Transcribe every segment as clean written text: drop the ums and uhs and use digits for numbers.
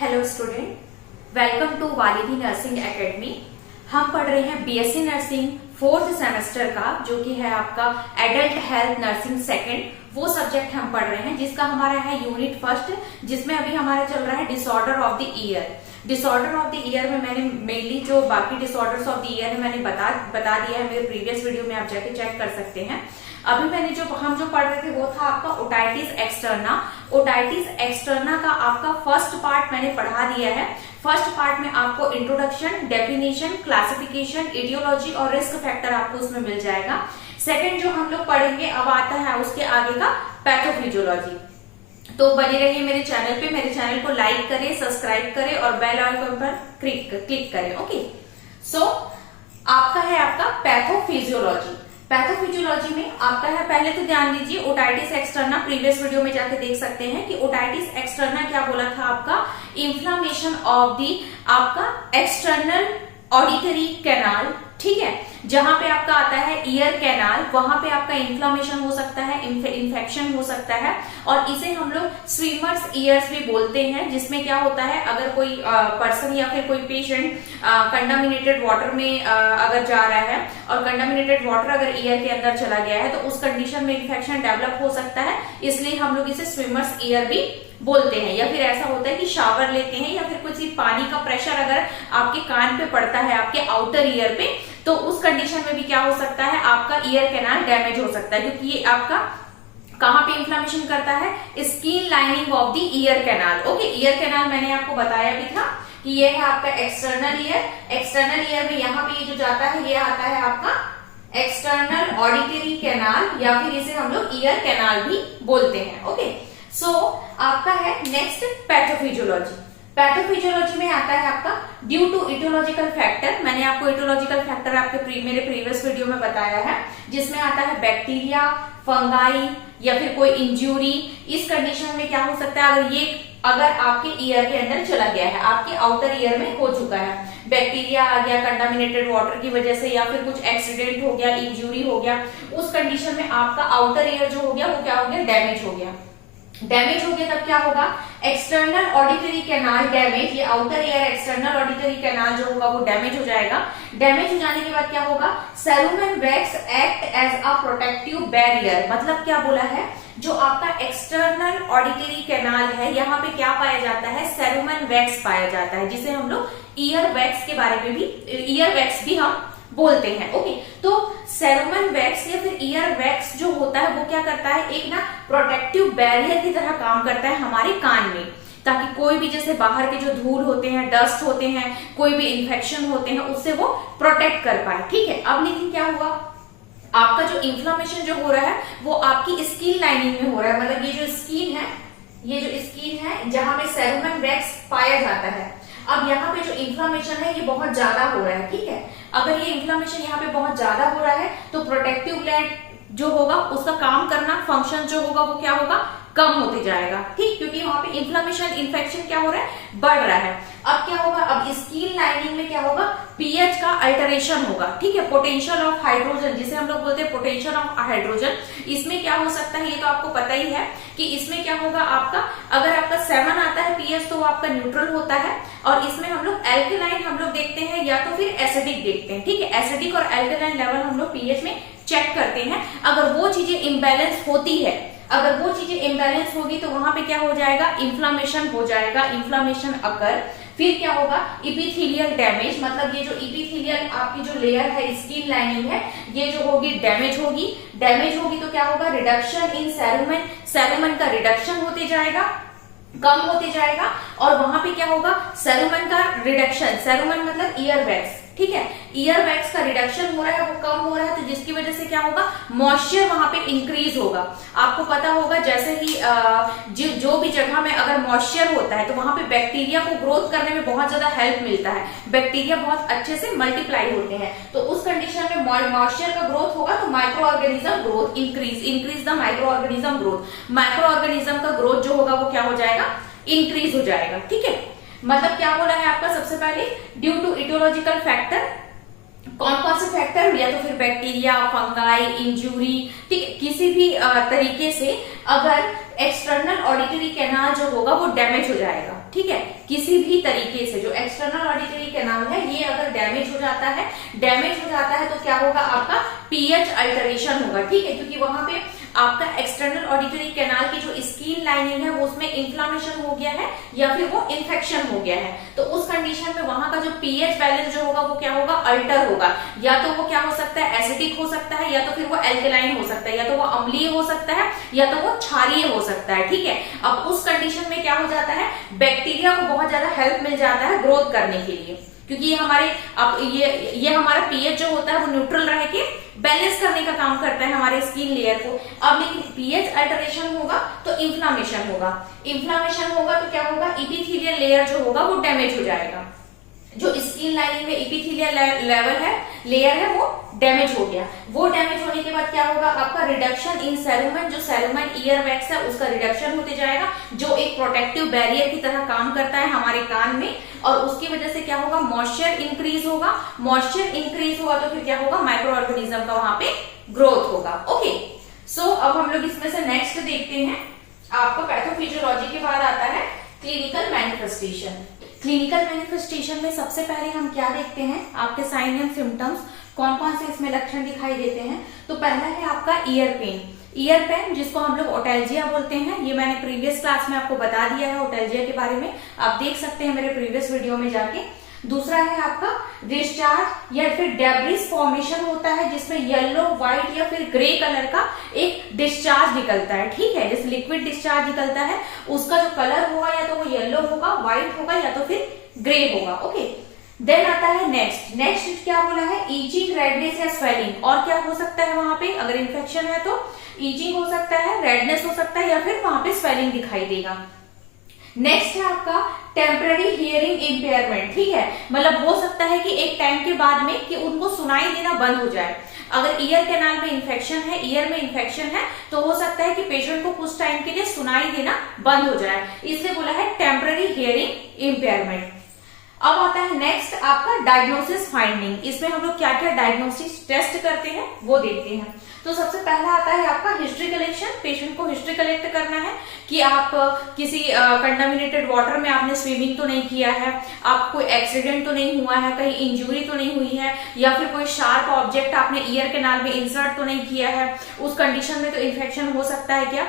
Hello student, welcome to Validi nursing academy. हम पढ़ रहे हैं बीएससी नर्सिंग फोर्थ सेमेस्टर का, जो कि है आपका एडल्ट हेल्थ नर्सिंग सेकंड। वो सब्जेक्ट हम पढ़ रहे हैं जिसका हमारा है यूनिट फर्स्ट, जिसमें अभी हमारा चल रहा है disorder of the year. Disorder of the year में मैंने मेनली जो बाकी डिसऑर्डर्स ऑफ द ईयर है मैंने बता दिया है मेरे प्रीवियस वीडियो में, आप जाके चेक कर सकते हैं। अभी मैंने हम जो पढ़ रहे थे वो था आपका ओटाइटिस एक्सटर्ना। ओटाइटिस एक्सटर्ना का आपका फर्स्ट पार्ट मैंने पढ़ा दिया है। फर्स्ट पार्ट में आपको इंट्रोडक्शन, डेफिनेशन, क्लासिफिकेशन, इडियोलॉजी और रिस्क फैक्टर आपको उसमें मिल जाएगा। सेकंड जो हम लोग पढ़ेंगे अब आता है उसके आगे का पैथोफिजियोलॉजी। तो बने रहिए मेरे चैनल पे, मेरे चैनल को लाइक करें, सब्सक्राइब करें और बेल आइकन पर क्लिक करें। ओके, सो आपका है आपका पैथोफिजियोलॉजी। पैथोफिजियोलॉजी में आपका है, पहले तो ध्यान दीजिए ओटाइटिस एक्सटर्ना, प्रीवियस वीडियो में जाके देख सकते हैं कि ओटाइटिस एक्सटर्ना क्या बोला था आपका, इन्फ्लामेशन ऑफ दी आपका एक्सटर्नल ऑडिटरी कैनाल, ठीक है। जहां पे आपका आता है ईयर कैनाल, वहां पे आपका इन्फ्लामेशन हो सकता है, इन्फेक्शन हो सकता है, और इसे हम लोग स्विमर्स ईयर्स भी बोलते हैं। जिसमें क्या होता है, अगर कोई पर्सन या फिर कोई पेशेंट कंटामिनेटेड वाटर में अगर जा रहा है और कंटामिनेटेड वाटर अगर ईयर के अंदर चला गया है तो उस कंडीशन में इन्फेक्शन डेवलप हो सकता है, इसलिए हम लोग इसे स्विमर्स ईयर भी बोलते हैं। या फिर ऐसा होता है कि शावर लेते हैं या फिर कुछ पानी का प्रेशर अगर आपके कान पे पड़ता है, आपके आउटर ईयर पे, तो उस कंडीशन में भी क्या हो सकता है, आपका ईयर कैनाल डैमेज हो सकता है। क्योंकि ये आपका कहां पे इन्फ्लेमेशन करता है, skin lining of the ear canal. Okay, ear canal मैंने आपको बताया भी था कि ये है आपका एक्सटर्नल ईयर। एक्सटर्नल ईयर में यहाँ पे ये जो जाता है ये आता है आपका एक्सटर्नल ऑडिटरी कैनाल, या फिर इसे हम लोग ईयर कैनाल भी बोलते हैं। ओके, सो आपका है नेक्स्ट पैथोफिजियोलॉजी। पैथोफिजियोलॉजी में आता है आपका ड्यू टू इटियोलॉजिकल फैक्टर। मैंने आपको इटियोलॉजिकल फैक्टर आपके मेरे प्रीवियस वीडियो में बताया है, जिसमें आता है बैक्टीरिया, फंगाई या फिर कोई इंज्यूरी। इस कंडीशन में क्या हो सकता है, अगर आपके ईयर के अंदर चला गया है, आपके आउटर ईयर में हो चुका है, बैक्टीरिया आ गया कंटामिनेटेड वाटर की वजह से, या फिर कुछ एक्सीडेंट हो गया, इंज्यूरी हो गया, उस कंडीशन में आपका आउटर ईयर जो हो गया वो क्या हो गया, डैमेज हो गया। डैमेज हो गया तब क्या होगा, एक्सटर्नल ऑडिटरी कैनाल डैमेज, ये outer ear external auditory canal जो होगा वो डैमेज हो जाएगा। डैमेज हो जाने के बाद क्या होगा, cerumen wax act as a protective barrier. मतलब क्या बोला है, जो आपका एक्सटर्नल ऑडिटरी कैनाल है यहाँ पे क्या पाया जाता है, सेरुमन वैक्स पाया जाता है, जिसे हम लोग ईयर वैक्स के बारे में भी, ईयर वैक्स भी हम बोलते हैं। ओके, तो सेरुमन वैक्स या फिर ईयर वैक्स जो होता है वो क्या करता है, एक ना प्रोटेक्टिव बैरियर की तरह काम करता है हमारे कान में, ताकि कोई भी जैसे बाहर के जो धूल होते हैं, डस्ट होते हैं, कोई भी इन्फेक्शन होते हैं, उससे वो प्रोटेक्ट कर पाए। ठीक है, अब लेकिन क्या हुआ, आपका जो इन्फ्लामेशन जो हो रहा है वो आपकी स्किन लाइनिंग में हो रहा है। मतलब ये जो स्किन है, ये जो स्किन है जहां पे सेरुमन वैक्स पाया जाता है, अब यहाँ पे जो इन्फ्लामेशन है ये बहुत ज्यादा हो रहा है। ठीक है, अगर ये इन्फ्लामेशन यहाँ पे बहुत ज्यादा हो रहा है तो प्रोटेक्टिव ग्लैंड जो होगा उसका काम करना, फंक्शन जो होगा वो क्या होगा, कम होते जाएगा। ठीक, क्योंकि वहां पे इन्फ्लामेशन, इन्फेक्शन क्या हो रहा है, बढ़ रहा है। अब क्या होगा, अब स्किन लाइनिंग में क्या होगा, पीएच का अल्टरेशन होगा। ठीक है, पोटेंशियल ऑफ हाइड्रोजन, जिसे हम लोग बोलते हैं पोटेंशियल ऑफ हाइड्रोजन, इसमें क्या हो सकता है, ये तो आपको पता ही है कि इसमें क्या होगा, आपका अगर आपका 7 आता है पीएच तो वो आपका न्यूट्रल होता है, और इसमें हम लोग एल्केलाइन हम लोग देखते हैं या तो फिर एसिडिक देखते हैं। ठीक है, एसिडिक और एल्केलाइन लेवल हम लोग पीएच में चेक करते हैं। अगर वो चीजें इम्बैलेंस होती है, अगर वो चीजें इम्बैलेंस होगी तो वहां पे क्या हो जाएगा, इन्फ्लामेशन हो जाएगा, इन्फ्लामेशन अकर। फिर क्या होगा, इपिथेलियल डैमेज, मतलब ये जो इपिथेलियल आपकी जो लेयर है, स्किन लाइनिंग है, ये जो होगी डैमेज होगी। डैमेज होगी तो क्या होगा, रिडक्शन इन सेरुमन, सेरुमन का रिडक्शन होते जाएगा, कम होते जाएगा, और वहां पे क्या होगा, सेरुमन का रिडक्शन, सेरुमन मतलब ईयर वैक्स। ठीक है, ईयर वैक्स का रिडक्शन हो रहा है, वो कम हो रहा है, तो जिसकी वजह से क्या होगा, मॉइस्चर वहां पे इंक्रीज होगा। आपको पता होगा जैसे ही जो भी जगह में अगर मॉइस्चर होता है तो वहां पे बैक्टीरिया को ग्रोथ करने में बहुत ज्यादा हेल्प मिलता है, बैक्टीरिया बहुत अच्छे से मल्टीप्लाई होते हैं। तो उस कंडीशन में मॉइस्चर का ग्रोथ होगा तो micro organism growth increase the micro organism growth, micro organism का ग्रोथ जो होगा वो क्या हो जाएगा, इंक्रीज हो जाएगा। ठीक है, मतलब क्या बोला है आपका, सबसे पहले ड्यू टू इटियोलॉजिकल फैक्टर, कौन कौन से फैक्टर, या तो फिर बैक्टीरिया, फंगाई, इंजुरी, ठीक है, किसी भी तरीके से अगर एक्सटर्नल ऑडिटरी कैनाल जो होगा वो डैमेज हो जाएगा, ठीक है, किसी भी तरीके से जो एक्सटर्नल ऑडिटरी कैनाल है ये अगर डैमेज हो जाता है तो क्या होगा, आपका पीएच अल्टरेशन होगा, ठीक है, क्योंकि वहां पे आपका एक्सटर्नल ऑडिटरी कैनाल की जो स्किन लाइनिंग है वो उसमें इन्फ्लामेशन हो गया है या फिर वो इन्फेक्शन हो गया है, तो उस कंडीशन में वहां का जो पीएच बैलेंस जो होगा वो क्या होगा, अल्टर होगा, या तो वो क्या हो सकता है, एसिडिक हो सकता है, या तो फिर वो एल्कलाइन हो सकता है, या तो वो अम्लीय हो सकता है, या तो वो क्षारीय हो सकता है, ठीक है। अब उस कंडीशन में क्या हो जाता है, बैक्टीरिया को बहुत ज्यादा हेल्प मिल जाता है ग्रोथ करने के लिए, क्योंकि ये हमारे अब ये हमारा पीएच जो होता है वो न्यूट्रल रह के बैलेंस करने का काम करता है हमारे स्किन लेयर को। अब लेकिन पीएच अल्टरेशन होगा तो इन्फ्लामेशन होगा तो क्या होगा, इपिथेलियल लेयर जो होगा वो डैमेज हो जाएगा, जो स्किन लाइनिंग में इपिथेलियल लेयर है वो डैमेज हो गया। वो डैमेज होने के बाद क्या होगा, आपका रिडक्शन इन सेरुमेन, जो सेरुमेन ईयर वैक्स है उसका रिडक्शन होते जाएगा, जो एक प्रोटेक्टिव बैरियर की तरह काम करता है हमारे कान में, और उसकी वजह से क्या होगा, मॉइस्चर इंक्रीज होगा तो फिर क्या होगा, माइक्रो ऑर्गेनिज्म का वहां पे ग्रोथ होगा। ओके, सो अब हम लोग इसमें से नेक्स्ट देखते हैं, आपका पैथोफिजियोलॉजी के बाद आता है क्लिनिकल मैनिफेस्टेशन में सबसे पहले हम क्या देखते हैं, आपके साइन एंड सिम्टम्स कौन कौन से इसमें लक्षण दिखाई देते हैं। तो पहला है आपका ईयर पेन जिसको हम लोग ओटैल्जिया बोलते हैं, ये मैंने प्रीवियस क्लास में आपको बता दिया है ओटैल्जिया के बारे में, आप देख सकते हैं मेरे प्रीवियस वीडियो में जाके। दूसरा है आपका डिस्चार्ज या फिर डेब्रिस फॉर्मेशन होता है, जिसमें येलो, व्हाइट या फिर ग्रे कलर का एक डिस्चार्ज निकलता है, ठीक है, जैसे लिक्विड डिस्चार्ज निकलता है, उसका जो कलर होगा या तो वो येलो होगा, व्हाइट होगा या तो फिर ग्रे होगा। ओके, देन आता है नेक्स्ट क्या बोला है, ईचिंग, रेडनेस या स्वेलिंग, और क्या हो सकता है वहां पे, अगर इन्फेक्शन है तो ईचिंग हो सकता है, रेडनेस हो सकता है, या फिर वहां पे स्वेलिंग दिखाई देगा। नेक्स्ट है आपका टेम्पररी हियरिंग इम्पेयरमेंट, ठीक है, मतलब हो सकता है कि एक टाइम के बाद में कि उनको सुनाई देना बंद हो जाए। अगर ईयर कैनाल में इन्फेक्शन है तो हो सकता है कि पेशेंट को कुछ टाइम के लिए सुनाई देना बंद हो जाए, इसलिए बोला है टेम्पररी हियरिंग इम्पेयरमेंट। अब आता है नेक्स्ट आपका डायग्नोसिस फाइंडिंग, इसमें हम लोग क्या क्या डायग्नोस्टिक टेस्ट करते हैं वो देखते हैं। तो सबसे पहला आता है आपका हिस्ट्री कलेक्शन, पेशेंट को हिस्ट्री कलेक्ट करना है कि आप किसी कंटामिनेटेड वाटर में आपने स्विमिंग तो नहीं किया है, आपको एक्सीडेंट तो नहीं हुआ है, कहीं इंजुरी तो नहीं हुई है, या फिर कोई शार्प ऑब्जेक्ट आपने ईयर कैनाल में इंसर्ट तो नहीं किया है, उस कंडीशन में तो इन्फेक्शन हो सकता है क्या,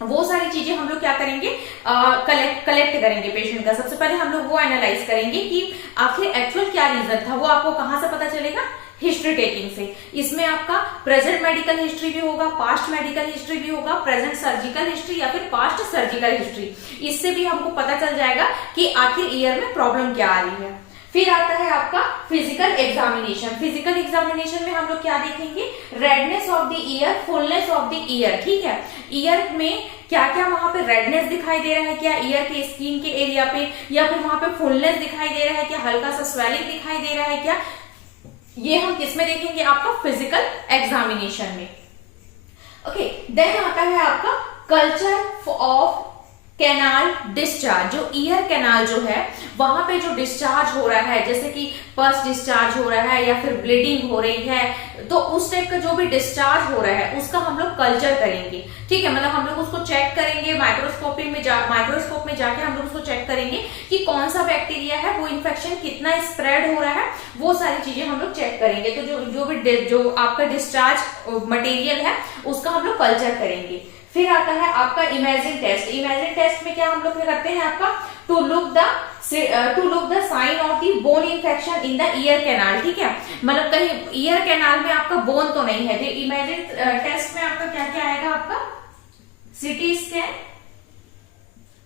वो सारी चीजें हम लोग क्या करेंगे, कलेक्ट करेंगे पेशेंट का। सबसे पहले हम लोग वो एनालाइज करेंगे कि आखिर एक्चुअल क्या रीजन था, वो आपको कहां से पता चलेगा, हिस्ट्री टेकिंग से। इसमें आपका प्रेजेंट मेडिकल हिस्ट्री भी होगा, पास्ट मेडिकल हिस्ट्री भी होगा, प्रेजेंट सर्जिकल हिस्ट्री या फिर पास्ट सर्जिकल हिस्ट्री, इससे भी हमको पता चल जाएगा कि आखिर ईयर में प्रॉब्लम क्या आ रही है। फिर आता है आपका फिजिकल एग्जामिनेशन में हम लोग क्या देखेंगे, redness of the year, fullness of the year, ठीक है, ईयर में क्या क्या वहां पे रेडनेस दिखाई दे रहा है क्या ईयर के स्किन के एरिया पे, या फिर वहां पे फुलनेस दिखाई दे रहा है क्या, हल्का सा स्वेलिंग दिखाई दे रहा है क्या, ये हम किसमें देखेंगे, आपका फिजिकल एग्जामिनेशन में। ओके, देन आता है आपका कल्चर ऑफ कैनाल डिस्चार्ज, जो ईयर कैनाल जो है वहां पे जो डिस्चार्ज हो रहा है, जैसे कि पस डिस्चार्ज हो रहा है या फिर ब्लीडिंग हो रही है, तो उस टाइप का जो भी डिस्चार्ज हो रहा है उसका हम लोग कल्चर करेंगे, ठीक है, मतलब हम लोग उसको चेक करेंगे माइक्रोस्कोप में जाके हम लोग उसको चेक करेंगे कि कौन सा बैक्टीरिया है, वो इन्फेक्शन कितना स्प्रेड हो रहा है, वो सारी चीजें हम लोग चेक करेंगे। तो जो आपका डिस्चार्ज मटेरियल है उसका हम लोग कल्चर करेंगे। फिर आता है आपका इमेजिंग टेस्ट में क्या हम लोग करते हैं, आपका to look the sign of the bone infection in the ear canal, ठीक है, मतलब कहीं ईयर कैनाल में आपका बोन तो नहीं है। तो इमेजिंग टेस्ट में आपका क्या क्या आएगा, आपका सीटी स्कैन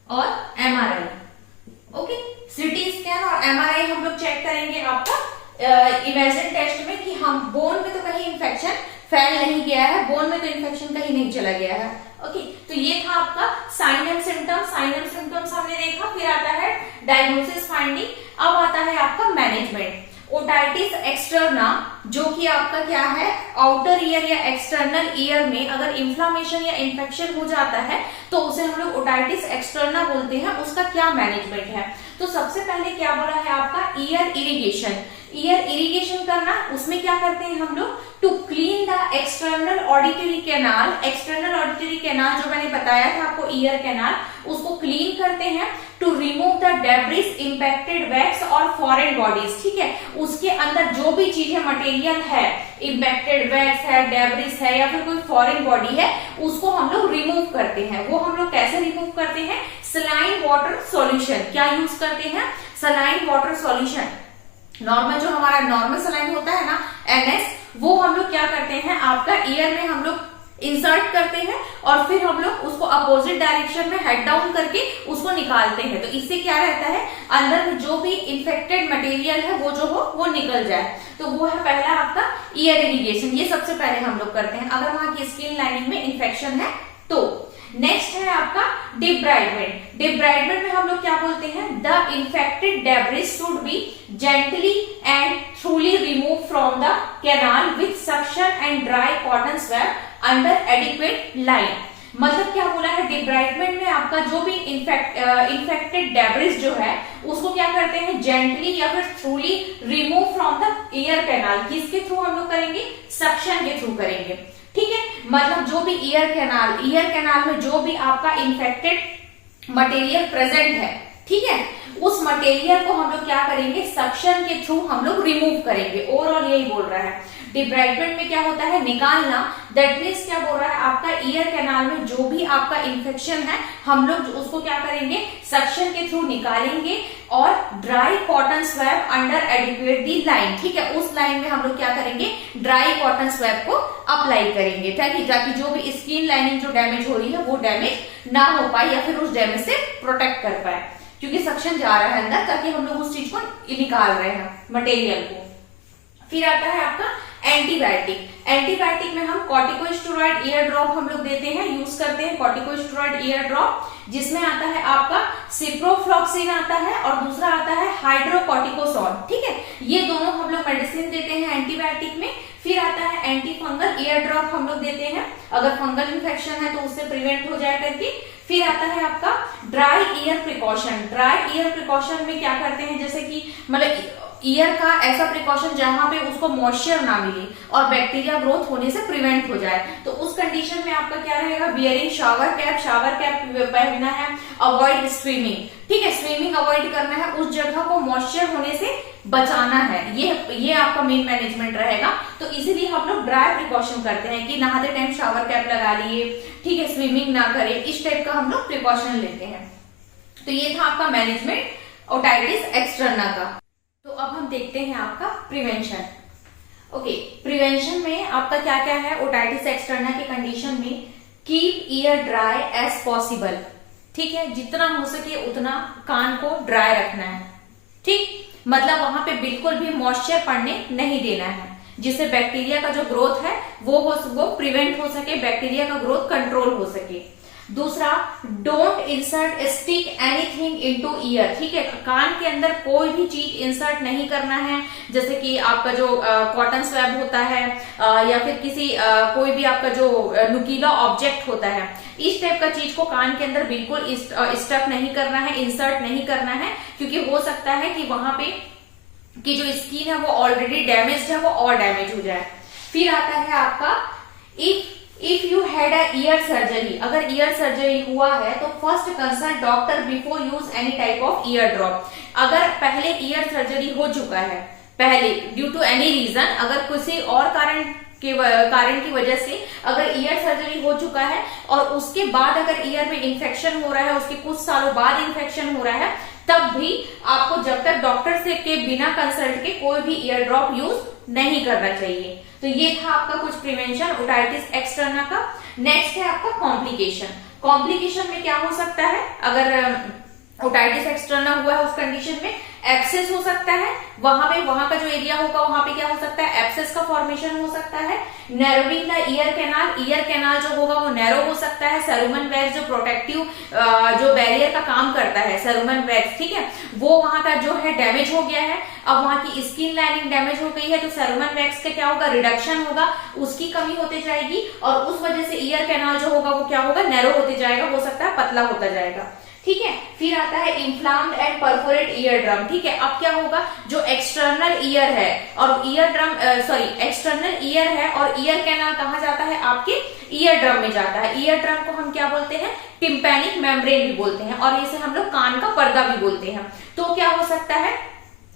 और एमआरआई। ओके, सीटी स्कैन और एमआरआई हम लोग चेक करेंगे आपका इमेजिंग टेस्ट में कि हम बोन में तो कहीं इन्फेक्शन फैल नहीं गया है, बोन में तो इन्फेक्शन कहीं नहीं चला गया है। ओके, तो ये था आपका साइन एंड सिम्टम्स हमने देखा। फिर आता है डायग्नोसिस फाइंडिंग, अब आता है आपका मैनेजमेंट। ओटाइटिस एक्सटर्ना, जो कि आपका क्या है, आउटर ईयर या एक्सटर्नल ईयर में अगर इन्फ्लामेशन या इन्फेक्शन हो जाता है तो उसे हम लोग ओटाइटिस एक्सटर्ना बोलते हैं। उसका क्या मैनेजमेंट है, तो सबसे पहले क्या बोला है आपका ईयर इरिगेशन, ईयर इरिगेशन करना, उसमें क्या करते हैं हम लोग, to clean the external auditory canal. External auditory canal जो मैंने बताया था आपको, ईयर कैनाल, उसको क्लीन करते हैं to remove the debris, impacted wax और फॉरेन बॉडीज। ठीक है, उसके अंदर जो भी चीजें मटेरियल है, इंपेक्टेड वैक्स है, डेब्रिस है या फिर कोई फॉरेन बॉडी है, उसको हम लोग रिमूव करते हैं। वो हम लोग कैसे रिमूव करते हैं, सलाइन वाटर सॉल्यूशन। क्या यूज करते हैं, सलाइन वाटर सॉल्यूशन। नॉर्मल जो हमारा नॉर्मल सलाइन होता है ना, NS, वो हम लोग क्या करते हैं, आपका ईयर में हम लोग इंसर्ट करते हैं और फिर हम लोग उसको अपोजिट डायरेक्शन में हेड डाउन करके उसको निकालते हैं। तो इससे क्या रहता है, अंदर में जो भी इंफेक्टेड मटेरियल है वो जो हो वो निकल जाए। तो वो है पहला आपका ईयर इरिगेशन, ये सबसे पहले हम लोग करते हैं अगर वहां की स्किन लाइनिंग में इंफेक्शन है तो। नेक्स्ट है आपका डिब्राइडमेंट। डिब्राइडमेंट में हम लोग क्या बोलते हैं, the infected debris should be gently and थ्रूली remove from the canal with suction and dry cotton swab under adequate line. मतलब क्या बोला है, डिब्राइडमेंट में आपका जो भी इन्फेक्टेड डेब्रिस जो है उसको क्या करते हैं, जेंटली या फिर थ्रूली remove from the ear canal. किसके थ्रू हम लोग करेंगे, सक्शन के थ्रू करेंगे। ठीक है, मतलब जो भी ईयर कैनाल में जो भी आपका इन्फेक्टेड मटेरियल प्रेजेंट है, ठीक है, उस मटेरियल को हम लोग क्या करेंगे, सक्शन के थ्रू हम लोग रिमूव करेंगे। ओवरऑल यही बोल रहा है। डिब्राइडमेंट में क्या होता है, निकालना। दैट मीन्स क्या बोल रहा है, आपका ईयर कैनाल में जो भी आपका इन्फेक्शन है हम लोग उसको क्या करेंगे, सक्शन के थ्रू निकालेंगे और dry cotton swab under adequate the line. ठीक है, उस लाइन में हम लोग क्या करेंगे, ड्राई कॉटन स्वैप को अप्लाई करेंगे ताकि जो भी स्किन लाइनिंग जो डैमेज हो रही है वो डैमेज ना हो पाए या फिर उस डैमेज से प्रोटेक्ट कर पाए, क्योंकि सक्शन जा रहा है अंदर ताकि हम लोग उस चीज को निकाल रहे हैं मटेरियल को। फिर आता है आपका एंटीबायोटिक। एंटीबायोटिक में हम कॉर्टिकोस्टेरॉइड ईयर ड्रॉप हम लोग देते हैं, यूज करते हैं कॉर्टिकोस्टेरॉइड ईयर ड्रॉप, जिसमें आता है आपका सिप्रोफ्लॉक्सिन आता है और दूसरा आता है हाइड्रोकॉर्टिकोसोन। ठीक है, ये दोनों हम लोग मेडिसिन देते हैं एंटीबायोटिक में। फिर आता है एंटी फंगल ईयर ड्रॉप हम लोग देते हैं अगर फंगल इन्फेक्शन है तो उससे प्रिवेंट हो जाए करके। फिर आता है आपका dry year precaution. Dry year precaution में क्या करते हैं, जैसे कि मतलब ईयर का ऐसा प्रिकॉशन जहां पे उसको मॉइस्चर ना मिले और बैक्टीरिया ग्रोथ होने से प्रिवेंट हो जाए, तो उस कंडीशन में आपका क्या रहेगा, बियरिंग शावर कैप पहनना है, अवॉइड स्विमिंग। ठीक है, स्विमिंग अवॉइड करना है, उस जगह को मॉइस्चर होने से बचाना है, ये आपका मेन मैनेजमेंट रहेगा। तो इसीलिए हम लोग ड्राई प्रिकॉशन करते हैं कि नहाते टाइम शावर कैप लगा लिए, ठीक है, स्विमिंग ना करें, इस टाइप का हम लोग प्रिकॉशन लेते हैं। तो ये था आपका मैनेजमेंट ओटाइटिस एक्सटर्ना का। तो अब हम देखते हैं आपका प्रिवेंशन। ओके, प्रिवेंशन में आपका क्या क्या है ओटाइटिस एक्सटर्ना के कंडीशन में, keep ear dry as possible. ठीक है, जितना हो सके उतना कान को ड्राई रखना है। ठीक, मतलब वहां पे बिल्कुल भी मॉइस्चर पड़ने नहीं देना है, जिससे बैक्टीरिया का जो ग्रोथ है वो प्रिवेंट हो सके, बैक्टीरिया का ग्रोथ कंट्रोल हो सके। दूसरा, don't insert stick anything into year. ठीक है, कान के अंदर कोई भी चीज इंसर्ट नहीं करना है, जैसे कि आपका जो कॉटन स्वैब होता है या फिर किसी कोई भी आपका जो नुकीला ऑब्जेक्ट होता है, इस टाइप का चीज को कान के अंदर बिल्कुल स्टक नहीं करना है, इंसर्ट नहीं करना है, क्योंकि हो सकता है कि वहां पे की जो स्किन है वो ऑलरेडी डैमेज्ड है, वो और डैमेज हो जाए। फिर आता है आपका if you had a year surgery. अगर ईयर सर्जरी हुआ है तो first consult doctor before use any type of year drop. अगर पहले ईयर सर्जरी हो चुका है, पहले ड्यू टू एनी रीजन, अगर किसी और कारण की वजह से अगर ईयर सर्जरी हो चुका है और उसके बाद अगर ईयर में इन्फेक्शन हो रहा है, उसके कुछ सालों बाद इन्फेक्शन हो रहा है, तब भी आपको जब तक डॉक्टर से के बिना कंसल्ट के कोई भी ईयर ड्रॉप यूज नहीं करना चाहिए। तो ये था आपका कुछ प्रिवेंशन ओटाइटिस एक्सटर्ना का। नेक्स्ट है आपका कॉम्प्लिकेशन। कॉम्प्लिकेशन में क्या हो सकता है, अगर ओटाइटिस एक्सटर्ना हुआ है उस कंडीशन में एब्सेस हो सकता है, वहां का जो एरिया होगा वहां पे क्या हो सकता है, एब्सेस का फॉर्मेशन हो सकता है। नैरोइंग द ईयर कैनाल जो होगा वो नैरो हो सकता है। सेरुमन वैक्स जो प्रोटेक्टिव जो बैरियर का काम करता है, सेरुमन वैक्स, ठीक है, वो वहां का जो है डैमेज हो गया है, अब वहां की स्किन लाइनिंग डैमेज हो गई है, तो सेरुमन वैक्स का क्या होगा, रिडक्शन होगा, उसकी कमी होती जाएगी और उस वजह से ईयर कैनाल जो होगा वो क्या होगा, नैरो होते जाएगा, हो सकता है पतला होता जाएगा। ठीक है। फिर आता है inflamed and perforate ear drum, ठीक है। अब क्या होगा, जो एक्सटर्नल ईयर है और ईयर ड्रम एक्सटर्नल ईयर है और ईयर कैनाल कहाँ जाता है, आपके ईयर ड्रम में जाता है। ईयर ड्रम को हम क्या बोलते हैं, टिम्पैनिक मेम्ब्रेन भी बोलते हैं और इसे हम लोग कान का पर्दा भी बोलते हैं। तो क्या हो सकता है,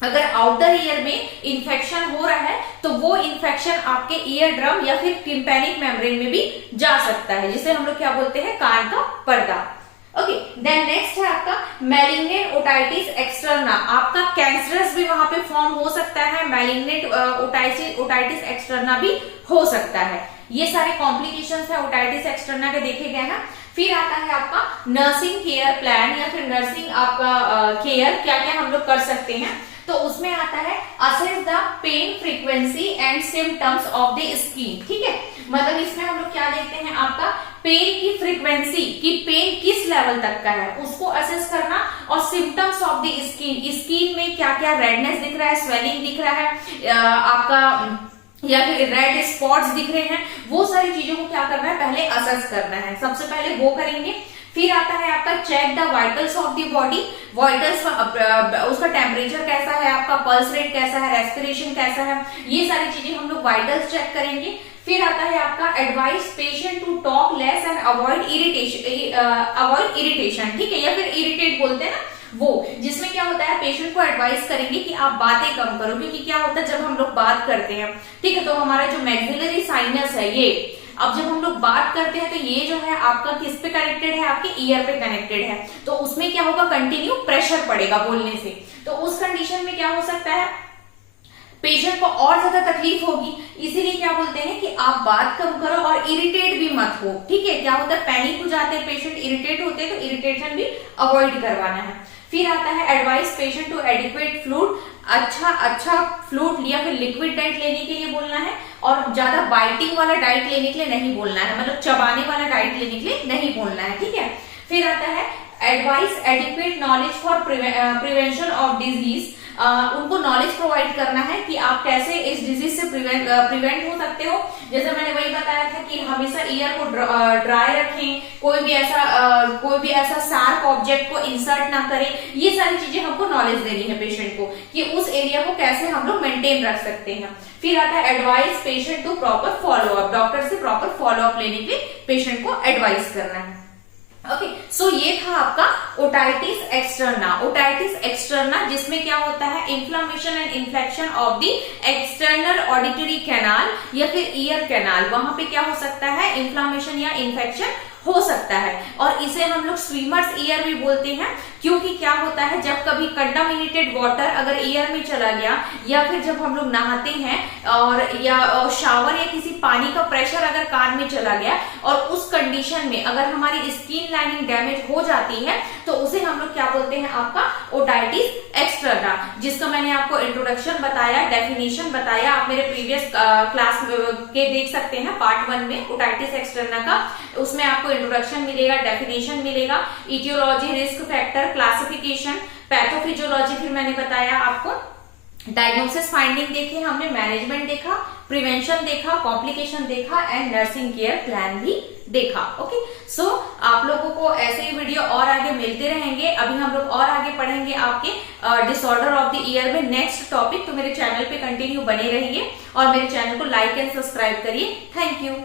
अगर आउटर ईयर में इंफेक्शन हो रहा है तो वो इंफेक्शन आपके ईयर ड्रम या फिर टिम्पैनिक मेम्ब्रेन में भी जा सकता है, जिसे हम लोग क्या बोलते हैं, कान का पर्दा। ओके, देन नेक्स्ट है आपका मैलिग्नेंट ओटाइटिस एक्सटर्ना। आपका कैंसरस भी वहां पे फॉर्म हो सकता है, मैलिग्नेंट ओटाइटिस एक्सटर्ना भी हो सकता है। ये सारे कॉम्प्लिकेशंस है ओटाइटिस एक्सटर्ना के देखे गए ना। फिर आता है आपका नर्सिंग केयर प्लान या फिर नर्सिंग आपका केयर, क्या क्या हम लोग कर सकते हैं। तो उसमें आता है assess the pain frequency and symptoms of the skin, ठीक है। मतलब इसमें हम लोग क्या देखते हैं, आपका पेन की फ्रीक्वेंसी, कि पेन किस लेवल तक का है उसको असेस करना, और symptoms of the skin, skin में क्या क्या रेडनेस दिख रहा है, स्वेलिंग दिख रहा है आपका, या फिर रेड स्पॉट्स दिख रहे हैं, वो सारी चीजों को क्या करना है, पहले असेस करना है, सबसे पहले वो करेंगे। फिर आता है आपका check the vitals of the body, vitals उसका टेम्परेचर कैसा है, आपका पल्स रेट कैसा है, रेस्पिरेशन कैसा है, ये सारी चीजें हम लोग वाइटल्स चेक करेंगे। फिर आता है आपका advice patient to talk less and avoid irritation, ठीक है, या फिर इरिटेट बोलते हैं ना वो, जिसमें क्या होता है, पेशेंट को एडवाइस करेंगे कि आप बातें कम करो, क्योंकि क्या होता है जब हम लोग बात करते हैं, ठीक है, तो हमारा जो मैक्सिलरी साइनस है ये, अब जब हम लोग बात करते हैं तो ये जो है आपका किस पे कनेक्टेड है, आपके ईयर पे कनेक्टेड है, तो उसमें क्या होगा, कंटिन्यू प्रेशर पड़ेगा बोलने से। तो उस कंडीशन में क्या हो सकता है, पेशेंट को और ज्यादा तकलीफ होगी। इसीलिए क्या बोलते हैं कि आप बात कम करो और इरिटेट भी मत हो, ठीक है। क्या होता है, पैनिक हो जाते हैं पेशेंट, इरिटेट होते हैं, तो इरिटेशन भी अवॉइड करवाना है। फिर आता है advice patient to adequate fluid, अच्छा फ्लूइड या फिर लिक्विड डाइट लेने के लिए बोलना है, और ज्यादा बाइटिंग वाला डाइट लेने के लिए नहीं बोलना है, मतलब चबाने वाला डाइट लेने के लिए नहीं बोलना है, ठीक है। फिर आता है advice adequate knowledge for prevention of disease, उनको नॉलेज प्रोवाइड करना है कि आप कैसे इस डिजीज से प्रिवेंट हो सकते हो। जैसे मैंने वही बताया था कि हमेशा ईयर को ड्राई रखें, कोई भी ऐसा शार्प ऑब्जेक्ट को इंसर्ट ना करें, ये सारी चीजें हमको नॉलेज देनी है पेशेंट को कि उस एरिया को कैसे हम लोग मेंटेन रख सकते हैं। फिर आता है advice patient to proper follow up, doctor से प्रॉपर फॉलो अप लेने के पेशेंट को एडवाइस करना है। ओके, सो ये था आपका ओटाइटिस एक्सटर्ना। ओटाइटिस एक्सटर्ना जिसमें क्या होता है, inflammation and infection of the external auditory canal या फिर ईयर कैनाल, वहां पे क्या हो सकता है, इन्फ्लामेशन या इन्फेक्शन हो सकता है। और इसे हम लोग स्विमर्स ईयर भी बोलते हैं, क्योंकि क्या होता है, जब कभी कंटामिनेटेड वाटर अगर ईयर में चला गया, या फिर जब हम लोग नहाते हैं और शावर या किसी पानी का प्रेशर अगर कान में चला गया, और उस कंडीशन में अगर हमारी स्किन लाइनिंग डैमेज हो जाती है, तो उसे हम लोग क्या बोलते हैं, आपका ओटाइटिस एक्सटर्ना, जिसका मैंने आपको इंट्रोडक्शन बताया, डेफिनेशन बताया, आप मेरे प्रीवियस क्लास के देख सकते हैं पार्ट 1 में ओटाइटिस एक्सटर्ना का, उसमें आपको इंट्रोडक्शन मिलेगा, डेफिनेशन मिलेगा, aetiology, risk factor, classification, pathophysiology फिर मैंने बताया आपको, डायग्नोसिस फाइंडिंग देखे हमने, मैनेजमेंट देखा, प्रिवेंशन देखा, कॉम्प्लिकेशन देखा एंड नर्सिंग केयर प्लान भी देखा। ओके, सो आप लोगों को ऐसे ही वीडियो और आगे मिलते रहेंगे। अभी हम लोग और आगे पढ़ेंगे आपके डिसऑर्डर ऑफ द ईयर में नेक्स्ट टॉपिक, तो मेरे चैनल पे कंटिन्यू बने रहिए और मेरे चैनल को लाइक एंड सब्सक्राइब करिए। Thank you.